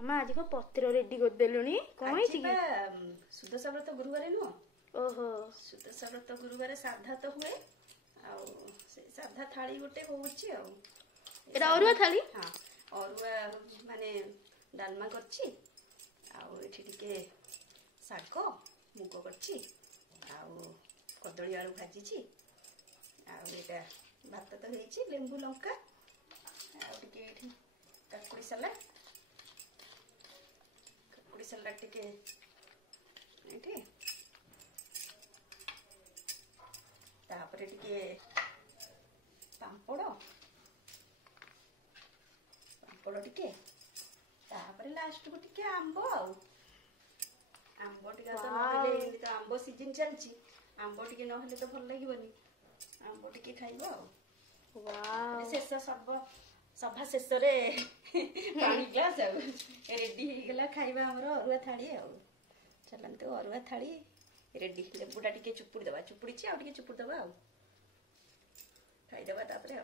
मामा आज को पत्र रेडी कर देलुनी कोन है छी सुदशा व्रत गुरुवार नुह ओहो सुदशा व्रत गुरुवार साधा तो हुए आउ से साधा थाली गोटे होउची आउ एटा अरुआ थाली हां अरुआ माने डालमा करछि आउ एठी टिके साग मुग करछि आउ कदली आलू भाजी छी आउ एटा भात तो हेछि लेंबू लंका आउ टिके एठी काकुड़ी सलाड टिके एठी तापरे टिके पांपड़ टिके तापरे लास्ट को टिके आंबो आंबो टिका तो नहले तो आंबो सीजन चलची आंबो टिके नहले तो भल लागिबनी आंबो टिके खाइबो वाओ शेष सभा शेष रे पानी ग्लास रेडी हो गला खाइबा हमर अरुआ थाली चलंतु अरुआ थाली रेडी लेबुटा टिके चुपुड़ी दबा चुपुड़ी छी आ टिके चुपुड़ी दबा खाइ दबा तापरे